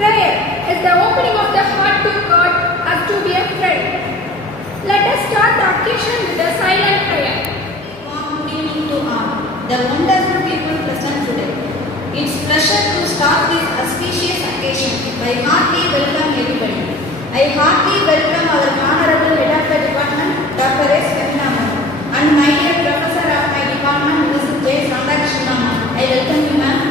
Prayer is the opening of the heart to God as to be a friend. Let us start the occasion with a silent prayer. Good evening to all, the wonderful people present today. It's pleasure to start this auspicious occasion by heartily welcome everybody. I heartily welcome our Honorable Head of the Department, Dr. S. Karinaman, and my dear Professor of my department, Mrs. J. Sandakshima. I welcome you, ma'am.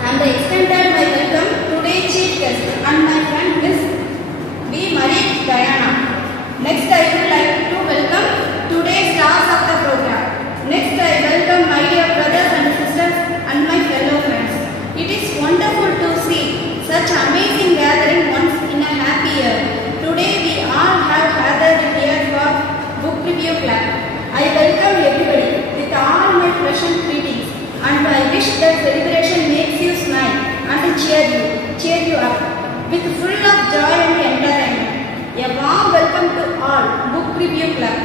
And I extended my welcome to today's chief guest and my friend Miss B. Marie Diana. Next, I would like to welcome today's stars of the program. Next, I welcome my dear brothers and sisters and my fellow friends. It is wonderful to see such amazing gathering once in a happy year. Today, we all have gathered here for book review club. I welcome everybody with all my pleasant greetings, and I wish that celebration makes you smile and cheer you up with full of joy and entertainment. A warm welcome to all Book Review Club.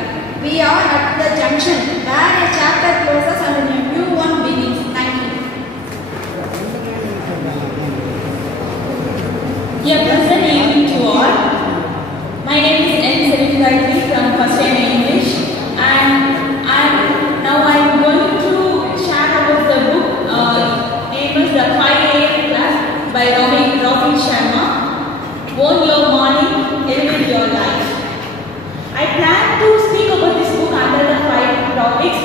We are at the junction where a chapter closes and a new one begins. Thank you. A pleasant evening to all. My name is N. Sarithagayatri from First Year English, and now I am going to share about the book named The 5 AM Class by Robin Sharma. Own your morning, elevate your life. I plan to speak about this book under the 5 topics.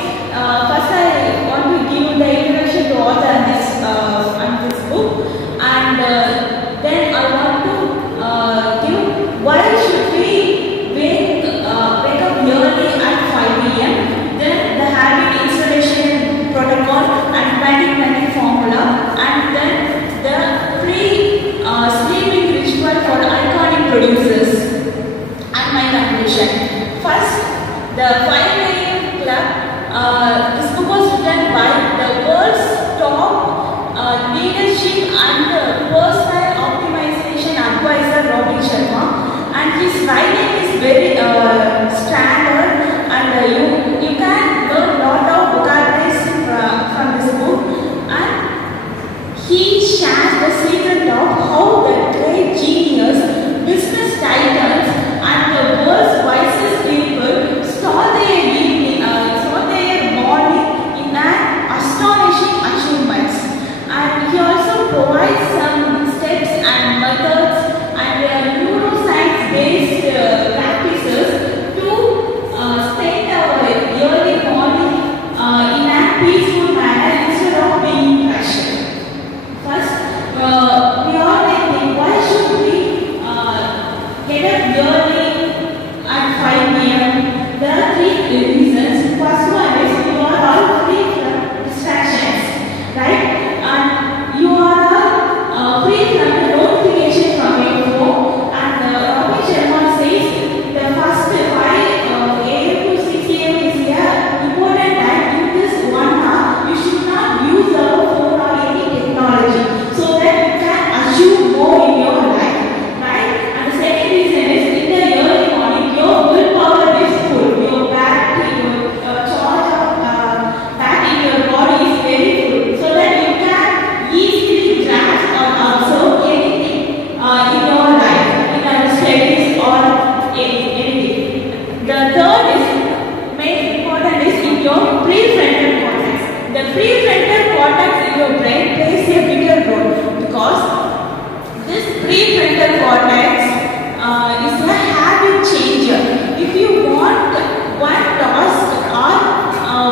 First, I want to give the introduction to author on this book, and then I want to give why should we wake up early at 5 AM. Then the habit installation protocol and planning formula, and then the sleeping ritual for iconic producers, and my conclusion. First, the 5 AM Club. This book was written by the world's top leadership and personal optimization advisor Robin Sharma, and his writing is very standard, and you can learn a lot of vocabularies from this book, and he shares the secret of how the great genius, business titans, and the world's wisest people start their morning in an astonishing achievements. And he also provides some steps and methods and neuroscience-based practices to spend our early morning in a peaceful manner instead of being pressured. First, we all may think, why should we get up early at 5 AM? There are 3 reasons. First one is you are all free from distractions, right? And you are all free from the notification from your phone. And Robin Sharma says the first 5 AM to 6 AM is an important time. In this 1 hour, you should not use our phone or any technology, so that you can achieve more in your life, right? And the second reason is in the early morning, your willpower is full, your battery, your charge of battery in your body is very full, so that you can easily grasp or observe anything in your life, in our studies or anything. The third is main important is in your prefrontal cortex. The prefrontal cortex in your brain plays a bigger role, because this prefrontal cortex is a habit changer. If you want one task or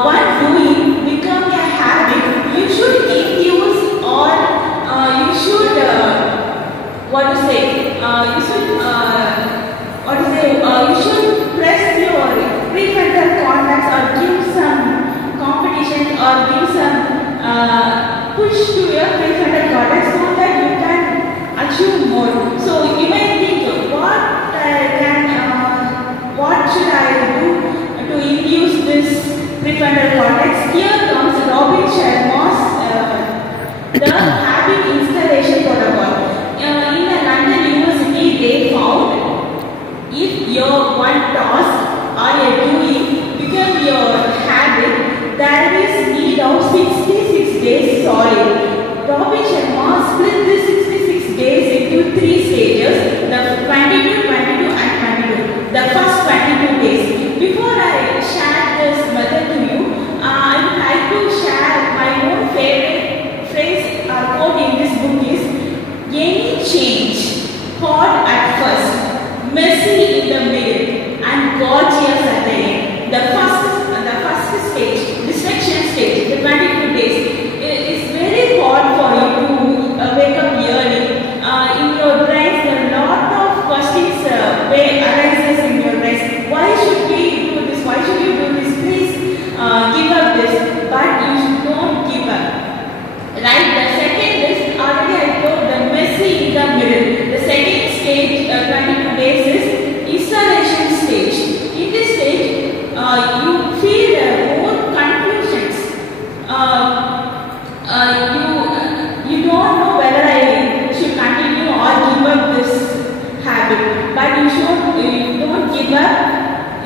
one doing become a habit, you should induce, or you should you should press your prefrontal cortex or give some competition or give some push to your prefrontal cortex so that you can achieve more. So you may think, what should I do to induce this prefrontal cortex? Here comes Robin Sharma's the habit installation protocol. In the London University, they found if your one task or a doing become your habit, there is need of 66 days solid. Robin Sharma split this days is isolation stage. In this stage, you feel more confusions. You don't know whether I should continue or give up this habit. But you don't give up.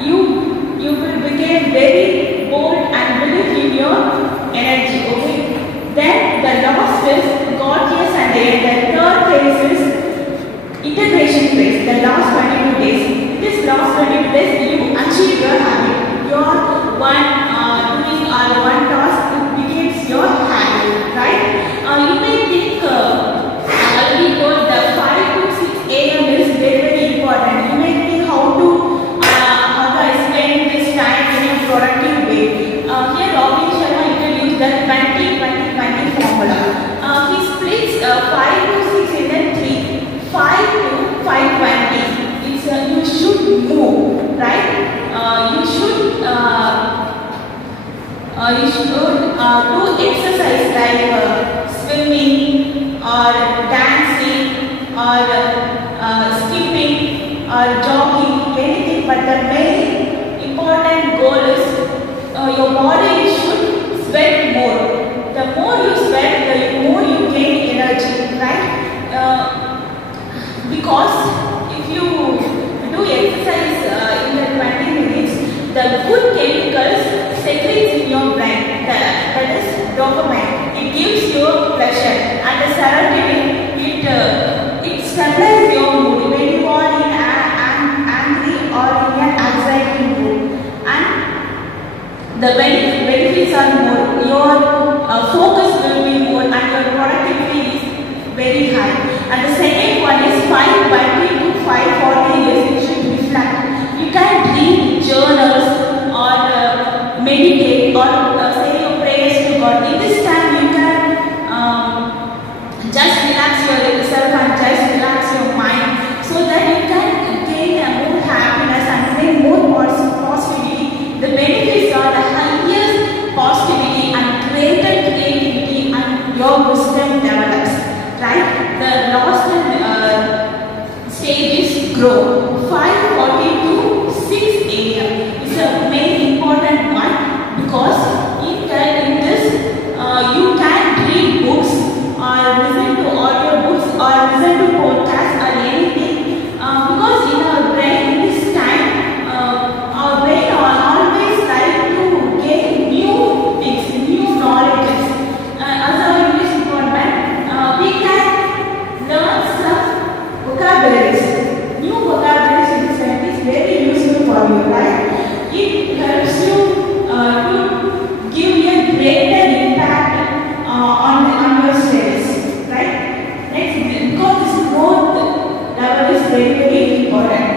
You will become very bold and believe in your energy. Okay. Then the last is gorgeous and the third phase is integration phase. The last 22 days. This last 22 days you achieve your habit. Your doing one task becomes your habit, right? You may think already told the 5 to 6 a.m. is very important. You may think how to spend this time in a productive way. Here Robin Sharma introduced the 20-20-20 formula. He splits 5 to 6 in the 3, 5 to 5-20. It's you should move, right? You should do exercise like swimming or dancing or skipping or jogging, anything. But the main important goal is your body should sweat more. The more you sweat, the more you gain energy, right? Because if you do exercise in the 20 minutes, the good chemicals secretes in your brain. That is dopamine. It gives you pleasure, and the serotonin it stabilizes your mood when you are in an angry or in an anxiety mood. And the benefits are more. Your focus will be more, and your productivity is very high. And the second one is 5-20 to 5-40 years. You should reflect. You can read journals or meditate or say your prayers to God. In this time, you can just relax yourself and just relax your mind, so that you can gain more happiness and gain more positivity. The benefits are the highest positivity and greater creativity, and your wisdom develops. Right? The last stage is grow. 5:40 to 6 a.m. is a main important one, because in this you can read books or listen to audio books or listen to podcasts or anything, because in our brain this time our brain always like to gain new things, new knowledges. As our English department, we can learn some vocabularies. New vocabularies in this time is very useful for you, right? It helps you to give you a greater impact on your studies, right? Next, because this growth level is very important.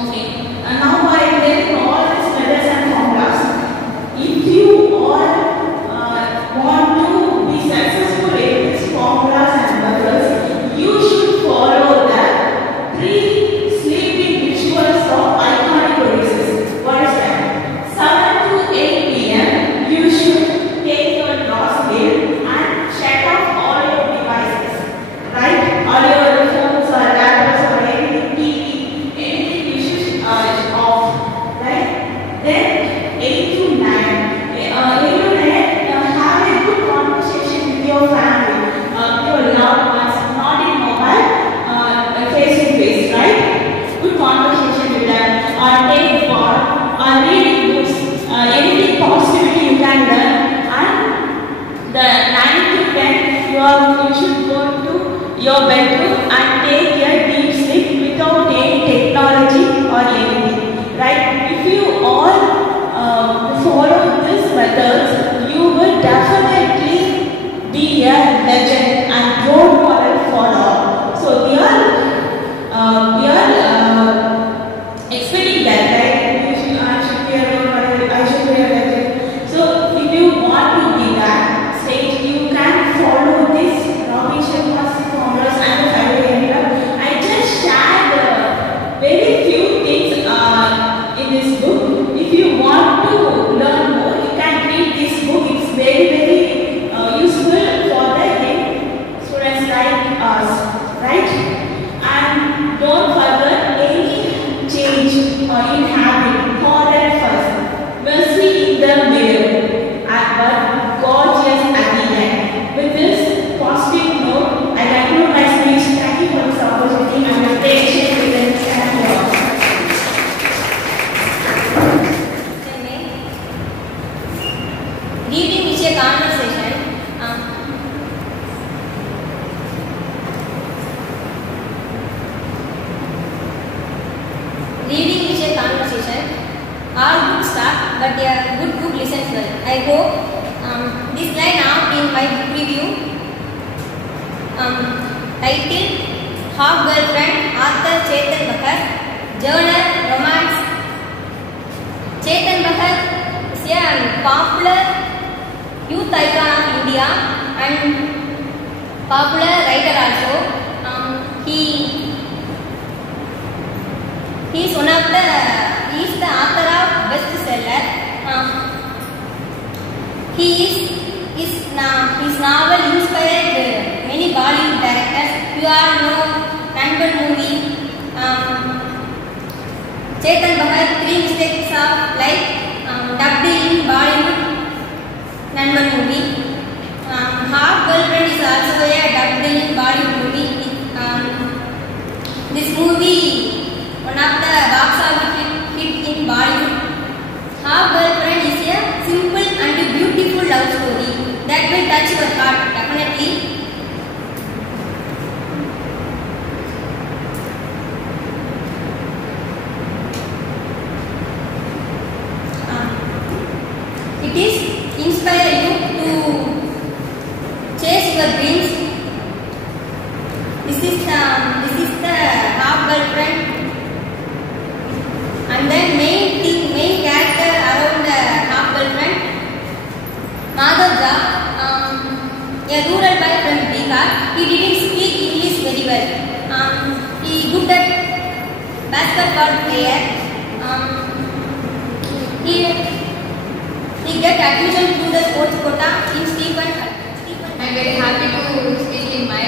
Okay, and now I take all these letters and formulas. If you all want to be successful in these formulas and methods, you should follow the 3 sleeping rituals of iconic producers. What is that? 7 to 8 p.m. you should take your draw scale and shut off all your devices, right? All your phones or laptops or anything, TV, anything you should off, right? Then 8 to 9, have a good conversation with your family, your loved ones, not in mobile, face to face, right? Good conversation with them, or take part, or reading books, anything positivity you can learn. And the 9 to 10, you should go to your bedroom and take a deep sleep without any technology or anything, right? If you all follow these methods, you will definitely be a legend and role model for all. So we are expecting that, right? I should be a role model, I should be a legend. So if you want to be that stage, you can follow this Robin Sharma's formulas and the 5 a.m. I just shared very few things in this book. If you want to learn more, you can read this book. It's very useful for the young I hope this line out in my book review. Title Half Girlfriend, author Chetan Bhagat. Genre romance. Chetan Bhagat is a popular youth icon of India and popular writer also. He is the author of bestseller. His novel inspired many Bollywood directors. You all know Nanban movie. Chetan Bhagat, 3 Mistakes of Life, dubbed in Bollywood Nanban movie. Half Girlfriend is also a dubbed in Bollywood movie. This movie, one of the box office hit in Bollywood. Half Girlfriend is a simple and beautiful love story that will touch your heart, definitely. It is inspire you to chase your dreams. This is the Half Girlfriend. And then main character around the Half Girlfriend, Madhav Jha, a rural boy from Bihar. He didn't speak English very well. He good at basketball player. He get admission to the sports quota in Stephen. I'm very happy to speak in my.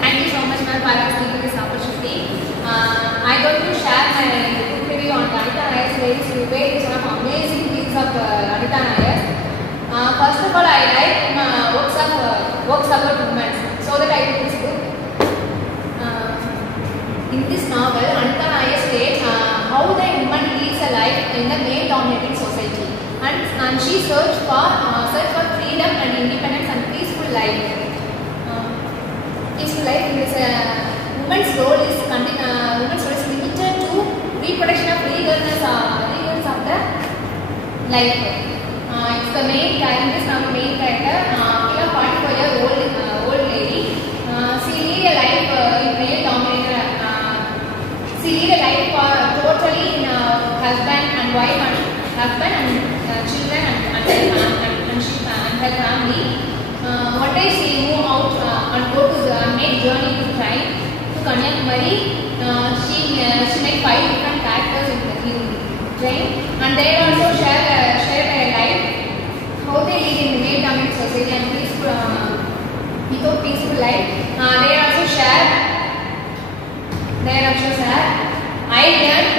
Thank you so much, ma'am, for giving this opportunity. I'm going to share my book review on Anita Nayar's Ladies Review. It's one of amazing things of Anita Nayar. First of all, I like works about women, so that I read this book. In this novel, Anita Nayar states how the woman leads a life in the male-dominated society, and she searched for freedom and independence and peaceful life. Peaceful life in this woman's role is limited to reproduction of legals of the life. It's the main character, a 44-year-old lady. She lead a life in male-dominated. She lead a life totally in husband and wife and children and her family. One day she moved out and go to make journey to train to Kanyakumari. She met 5 different characters in the train, and they also share their life, how they live in the male-dominated society and peaceful life. They also share. I learned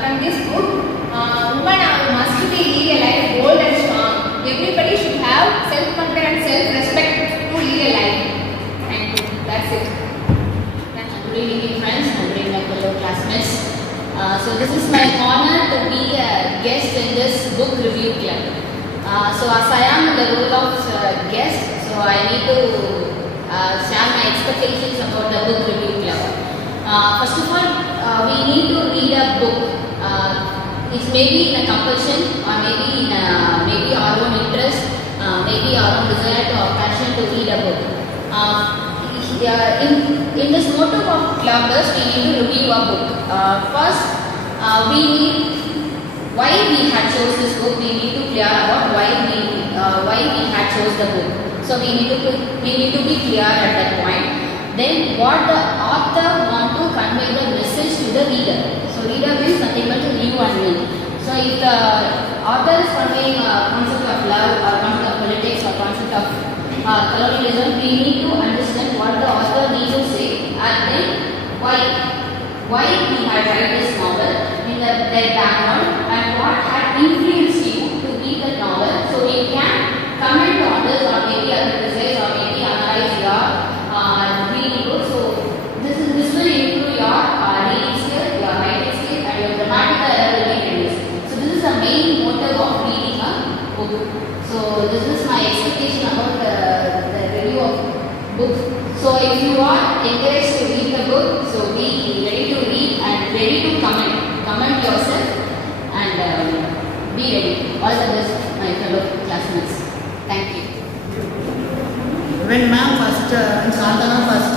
from this book, women must lead a life bold and strong. Everybody should have self-confidence and self-respect to lead a life. Thank you. That's it. Good evening, friends. Good evening, my fellow classmates. So this is my honor to be a guest in this book review club. So as I am in the role of guest, so I need to share my expectations about the book review club. First of all, we need to read a book. It may be in a compulsion, or maybe our own interest, maybe our own desire or passion to read a book. In this motto of clubbers, we need to review a book. First, we need why we had chose this book. We need to clear about why we had chose the book. So we need to be clear at that point. Then what the author want to convey the message to the reader. So reader means nothing but you and me. So if the author is conveying a concept of love or concept of politics or concept of colonialism, we need to understand what the author needs to say and then why he had written this novel in their background and what had influenced you to read the novel. So we can comment on this or maybe criticize or maybe analyze your reading book. So this will improve your reading skill, your writing skill and your grammatical ability. So this is the main motive of reading a book. So this is my expectation about the review of book. So if you are encouraged to read the book, so be ready to read and ready to comment yourself and be when Santana first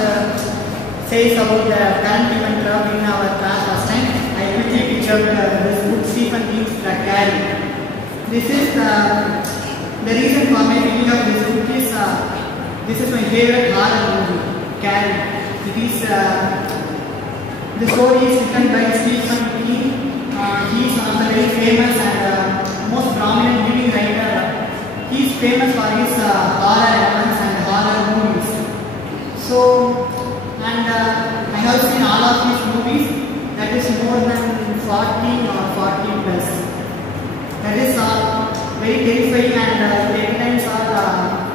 says about the current event club in our class last time, I quickly pictured this book Stephen King's The Carrie. This is the reason for my reading of this book is this is my favorite horror movie, Carrie. It is the story is written by Stephen King. He is one of the very famous and most prominent living writer. He is famous for his horror elements and horror movies. So, and I have seen all of these movies. That is more than 40 or 40 plus. That is very terrifying and the times are.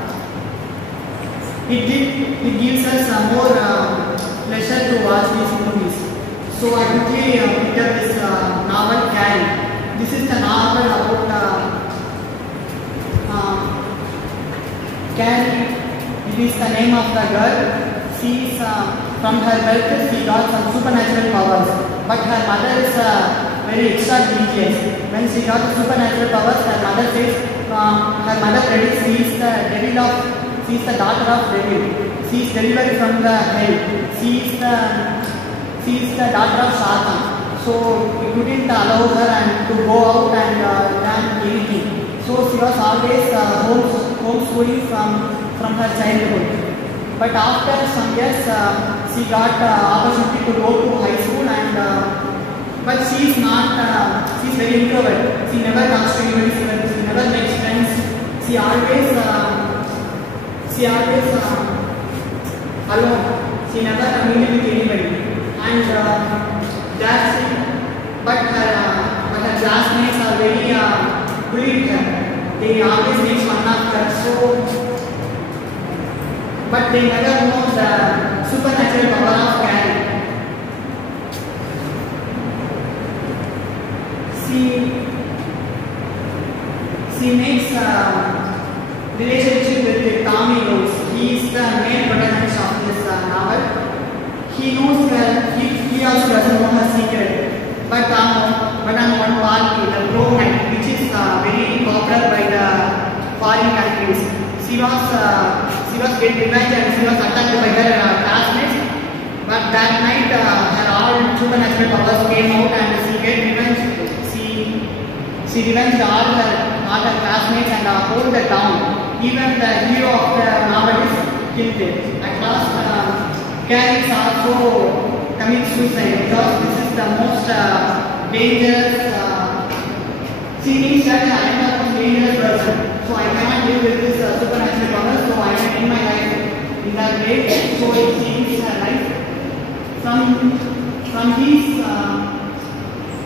It gives us more pleasure to watch these movies. So I quickly picked up this novel Carrie. This is the novel about Carrie. It is the name of the girl. She is from her birth she got some supernatural powers, but her mother is very extra religious. When she got the supernatural powers, her mother says her mother predicts she is the devil of. She is the daughter of devil. She is delivered from the hell. She is the daughter of Satan. So we couldn't allow her and to go out and learn anything. So she was always homeschooling from her childhood. But after some years, she got opportunity to go to high school but she is not. She is very introvert. She never talks to anybody. She never makes friends. She always. Alone. She never mingled with anybody. And that's it. But her classmates are very bullied her. They always make fun of her. So, but they never know the supernatural power of Carrie. She makes relationship with Tommy Rose. He is the main protagonist of this novel. He knows he also doesn't know her secret. But on one party, the prom night, which is very popular by the foreign countries, she was getting revenge and she was attacked by her classmates. But that night, her all supernatural powers came out and she get revenge. She revenged all her classmates and whole the town. Even the hero of the novel is killed. At last, Carrie also commits suicide because this is the most dangerous. She thinks that I am the most dangerous person. So I cannot live with this supernatural power. So I can end my life in that way. So it changes her life. From these,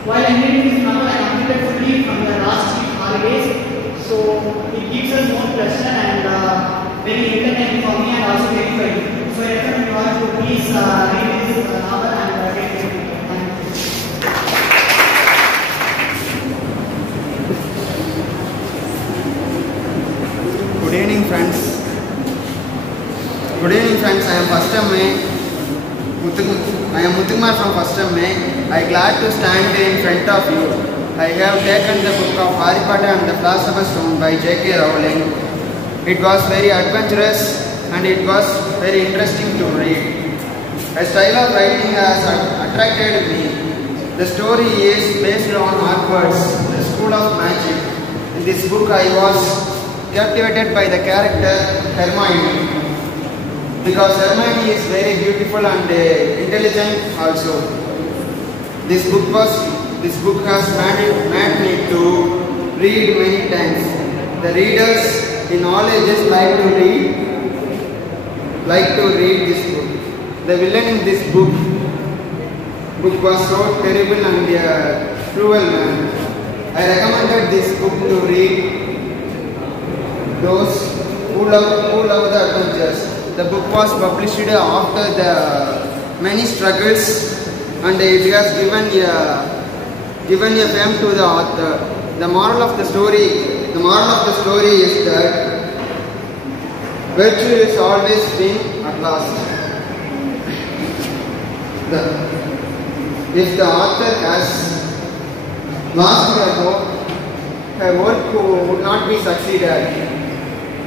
while I read this novel, I completed fully from the last week holidays. So it gives us more pleasure and very entertaining for me and also very funny. So I recommend you all to please read this novel and get it. Thank you. Good evening, friends. Good evening, friends. I am First May. I am Muthukumar from First May. I am glad to stand in front of you. I have taken the book of Harry Potter and the Philosopher's Stone by J.K. Rowling. It was very adventurous and it was very interesting to read. A style of writing has attracted me. The story is based on Hogwarts, the School of Magic. In this book I was captivated by the character Hermione. Because Hermione is very beautiful and intelligent also. This book has made me to read many times. The readers in all ages like to read this book. The villain in this book was so terrible and cruel man. I recommended this book to read those who love the adventures. The book was published after the many struggles and it has given a fame to the author. The moral of the story is that virtue is always win at last. If the author has lost her work would not be succeeded.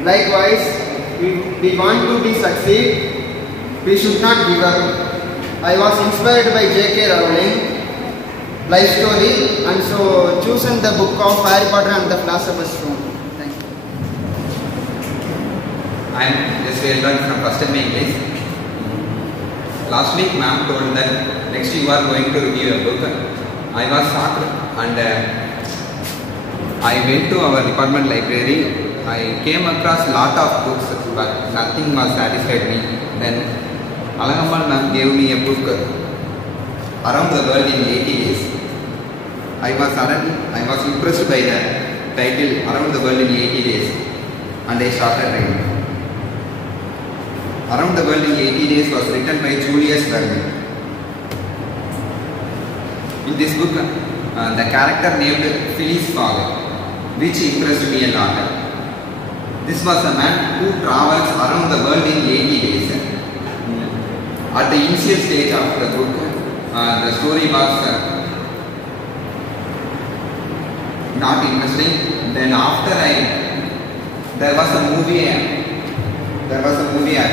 Likewise, we want to be succeed, we should not give up. I was inspired by J.K. Rowling life story and so chosen the book of Harry Potter and the Philosopher's Stone. Thank you. I am S. from first time English. Last week ma'am told that next you are going to review a book. I was shocked and I went to our department library. I came across lot of books but nothing was satisfied me. Then Alangammal ma'am gave me a book Around the World in 80 Days. I was impressed by the title Around the World in 80 Days and I started reading. Around the World in 80 Days was written by Julius Verne. In this book, the character named Phileas Fogg, which impressed me a lot. This was a man who travels around the world in 80 days. At the initial stage of the book, the story was not interesting. Then after there was a movie at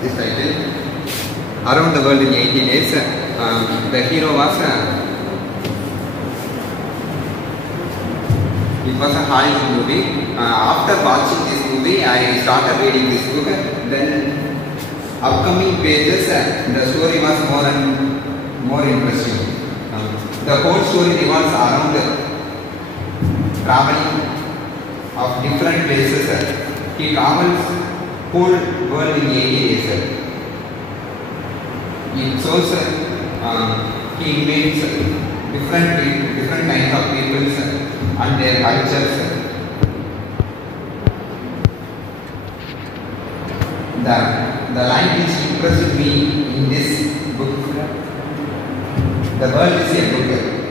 this title, Around the World in 80 Days. The hero was it was a Hollywood movie. After watching this movie, I started reading this book. Then upcoming pages, the story was more and more interesting. The whole story revolves around traveling of different places. He travels whole world in 80 days. It shows he meets different kinds of people and their cultures. The line which impressed me in this book, the world is a book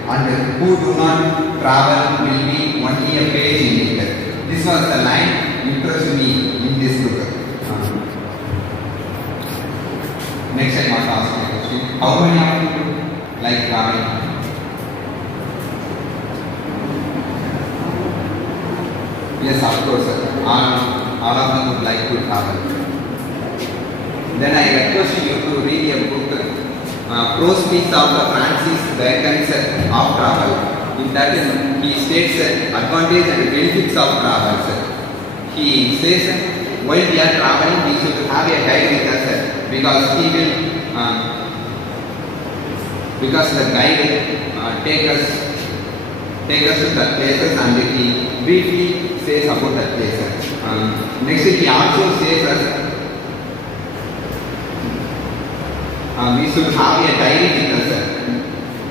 and who do not travel will be only a page in it. This was the line impressed me in this book. Next I want to ask you a question. How many of you like traveling? Yes, of course. All of them would like to travel. Then I request you to read a book, Prose Speaks of Francis Bacon's of Travel. In that he states advantages and benefits of travel. He says while we are traveling we should have a guide with us because he will because the guide take us to the places and he briefly says about that place. Next he also says us we should have a diary with us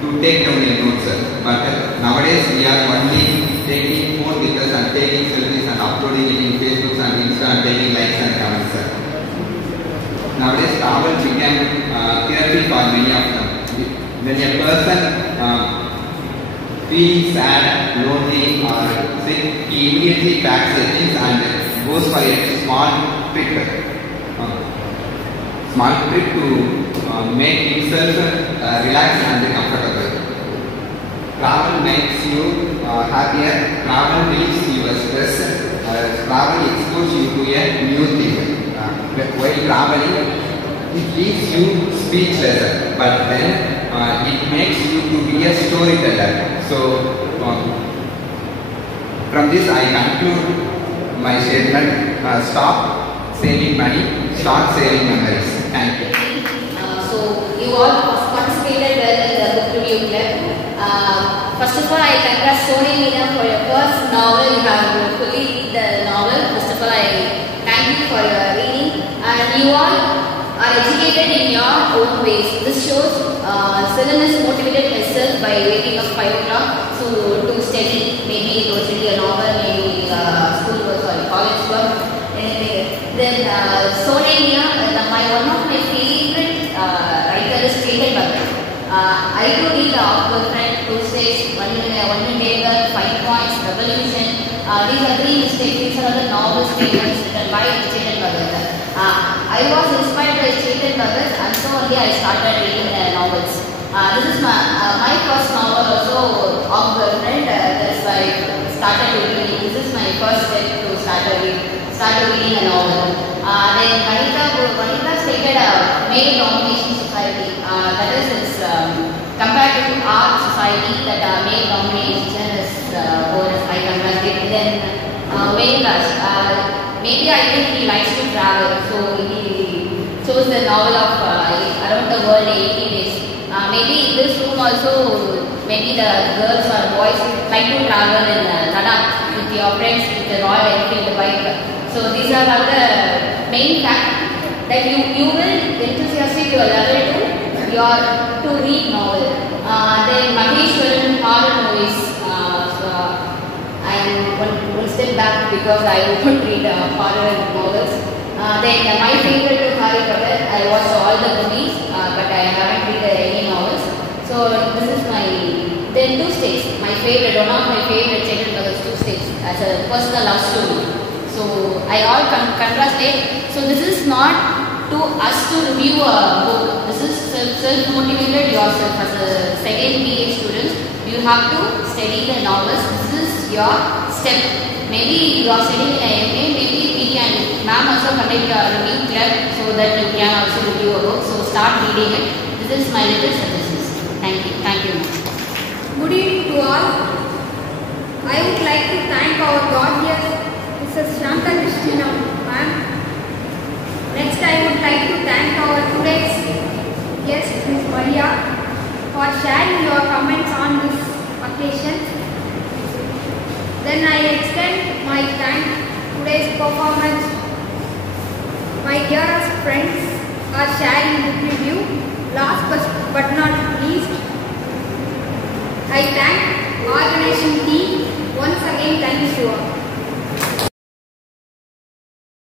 to take down the notes. But nowadays we are only taking phone with us and taking selfies and uploading it in Facebook and Insta and taking likes and comments. Nowadays travel became therapy for many of them. When a person feels sad, lonely or sick, he immediately packs his things and goes for a small trip to make himself relaxed and comfortable. Travel makes you happier, travel relieves your stress, travel exposes you to a new thing. While traveling, it leaves you speechless, but then it makes you to be a storyteller. So, from this I conclude my statement, stop saving money, start saving memories. Thank you. So, you all participated well in the book review club. First of all, I congratulate Sony Meena for your first novel. You have fully read the novel. First of all, I thank you for your reading. And you all are educated in your own ways. This shows Silan motivated herself by waking up 5 o'clock to study. Maybe it was really a novel, maybe school work or college work, anything. Then Sony Meena, one of my favorite writer is Chetan Bhagat. I do read Our Friend, Two States, One Neighbor, 5 Points, Revolution. These are 3 mistakes. These are the novels written by Chetan Bhagat. I was inspired by Chetan Bhagat and so only I started reading novels. This is my first novel also, Our Friend. That's why I started reading. This is my first step to start reading a novel. Then Vanita stated a male domination society. That is, it's compared to our society that male domination is more as high contrasted. Then Vedas, maybe I think he likes to travel, so he chose the novel of Around the World in 80 Days. Maybe in this room also, maybe the girls or boys like to travel in Ladakh with your friends with the Royal Enfield bike. So these are all the main facts that you will enthusiastic your level to read novel. Then Maheshwaran horror movies. I am one step back because I don't read horror novels. Then my favorite to Harry Potter. I watched all the movies, but I haven't read any novels. So this is my then two states. My favorite, one of my favorite children novels, two states as a personal love story. So I all contrasted. So this is not to us to review a book. This is self-motivated yourself as a second PA student. You have to study the novels. This is your step. Maybe you are studying in MA. Maybe we can, ma'am also conduct a review club so that you can also review a book. So start reading it. This is my little suggestions. Thank you. Thank you. Good evening to all. I would like to thank our guardian, Mrs. Shanta Kristina ma'am. Next, I would like to thank our today's guest, Ms. Maria, for sharing your comments on this occasion. Then I extend my thanks today's performance. My dearest friends are sharing book review. Last but not least, I thank organization team once again. Thank you all.